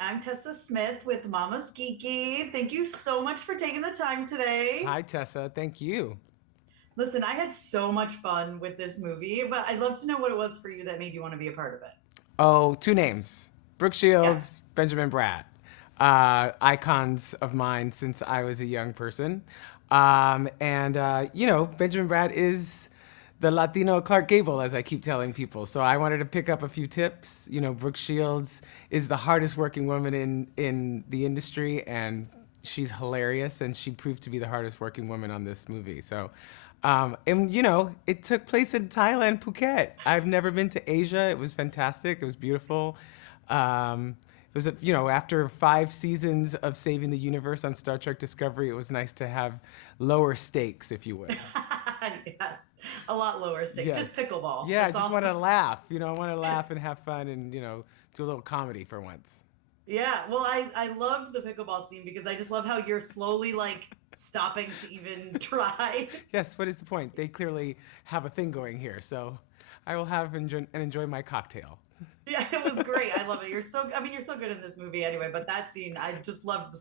I'm Tessa Smith with Mama's Geeky. Thank you so much for taking the time today. Hi, Tessa. Thank you. Listen, I had so much fun with this movie, but I'd love to know what it was for you that made you want to be a part of it. Oh, two names: Brooke Yeah. Shields, Benjamin Bratt. Icons of mine since I was a young person. Benjamin Bratt is the Latino Clark Gable, as I keep telling people. So I wanted to pick up a few tips. Brooke Shields is the hardest working woman in the industry, and she's hilarious, and she proved to be the hardest working woman on this movie. It took place in Thailand, Phuket. I've never been to Asia. It was fantastic. It was beautiful. It was, after 5 seasons of saving the universe on Star Trek Discovery, it was nice to have lower stakes, if you will. Yes, a lot lower stake. Just Yes. pickleball. Yeah, I That's just all. want to laugh. I want to laugh and have fun and, do a little comedy for once. Yeah, well, I loved the pickleball scene because I just love how you're slowly like stopping to even try. Yes, what is the point? They clearly have a thing going here, so I will enjoy my cocktail. Yeah, it was great. I love it. You're so good in this movie anyway, but that scene, I just loved the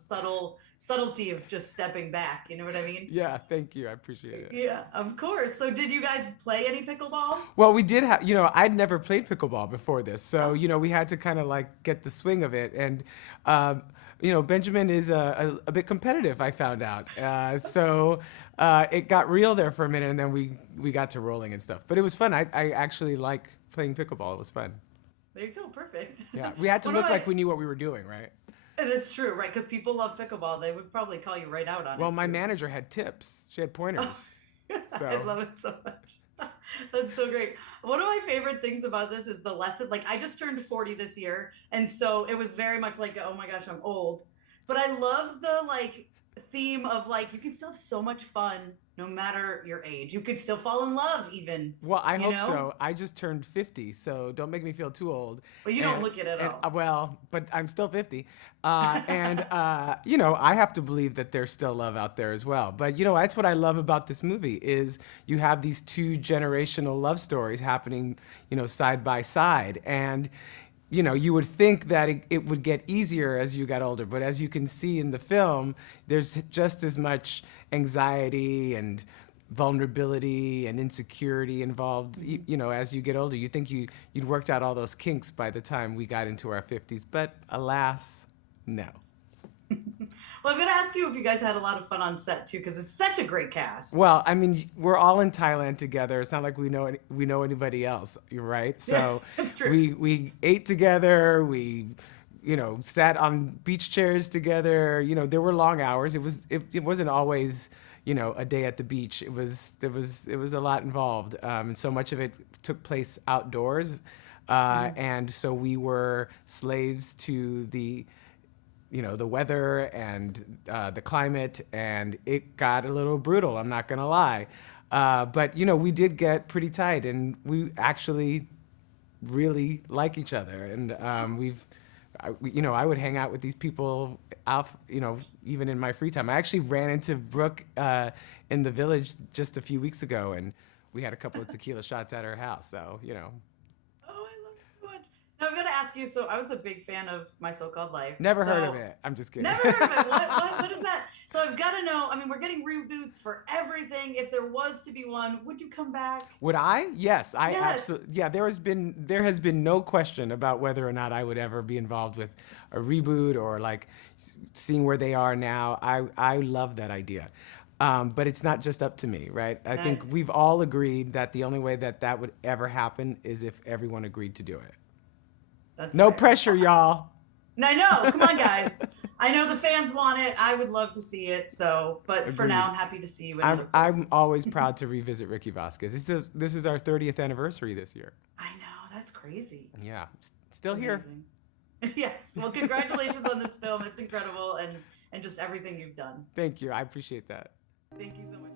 subtlety of just stepping back. You know what I mean? Yeah, thank you. I appreciate it. Yeah, of course. So did you guys play any pickleball? Well, we did have, I'd never played pickleball before this. So, Oh, we had to kind of like get the swing of it. And, Benjamin is a bit competitive, I found out. It got real there for a minute and then we got to rolling and stuff. But it was fun. I actually like playing pickleball. It was fun. there you go. Perfect. Yeah. We had to What do look I? like we knew what we were doing, right? That's true, right? Because people love pickleball. They would probably call you right out on Well, it my too. manager had tips, she had Oh, pointers. I So, love it so much. That's so great. One of my favorite things about this is the lesson. Like, I just turned 40 this year. And so it was very much like, oh my gosh, I'm old. But I love the like theme of like, you can still have so much fun no matter your age. You could still fall in love, even, well, I you hope know? so. I just turned 50, so don't make me feel too old. But you don't And look it at all. well, but I'm still 50. I have to believe that there's still love out there as well. But that's what I love about this movie is you have these two generational love stories happening, side by side. And you would think that it would get easier as you got older, but as you can see in the film, there's just as much anxiety and vulnerability and insecurity involved. As you get older, you think you'd worked out all those kinks by the time we got into our 50s, but alas, no. Well, I'm going to ask you if you guys had a lot of fun on set too, because it's such a great cast. Well, I mean, we're all in Thailand together. It's not like we know anybody else. You're right. Yeah, So it's true. we ate together. We sat on beach chairs together. There were long hours. It wasn't always a day at the beach. It was a lot involved, and so much of it took place outdoors. Mhm. And so we were slaves to the weather and the climate, and it got a little brutal. I'm not gonna lie, but we did get pretty tight, and we actually really like each other, and I would hang out with these people out, even in my free time. I actually ran into Brooke in the village just a few weeks ago, and we had a couple of tequila shots at her house. So. Oh, I love it so much. Now I'm gonna ask you. So I was a big fan of My So-Called Life. Never heard of So it. I'm just kidding. never heard of it. What is that? So I've got to know. I mean, we're getting reboots for everything. If there was to be one, would you come back? Would I? Yes, I Yes. absolutely. Yeah, there has been no question about whether or not I would ever be involved with a reboot or like seeing where they are now. I love that idea, but it's not just up to me, right? I That think we've all agreed that the only way that that would ever happen is if everyone agreed to do it. that's No fair. pressure, y'all. I know. Come on, guys. I know the fans want it. I would love to see it. So, but for now, Agreed. I'm happy to see you in other I'm places. always proud to revisit Ricky Vasquez. This is our 30th anniversary this year. I know. That's crazy. Yeah, still It's here. amazing. Yes. Well, congratulations on this film. It's incredible and just everything you've done. Thank you. I appreciate that. Thank you so much.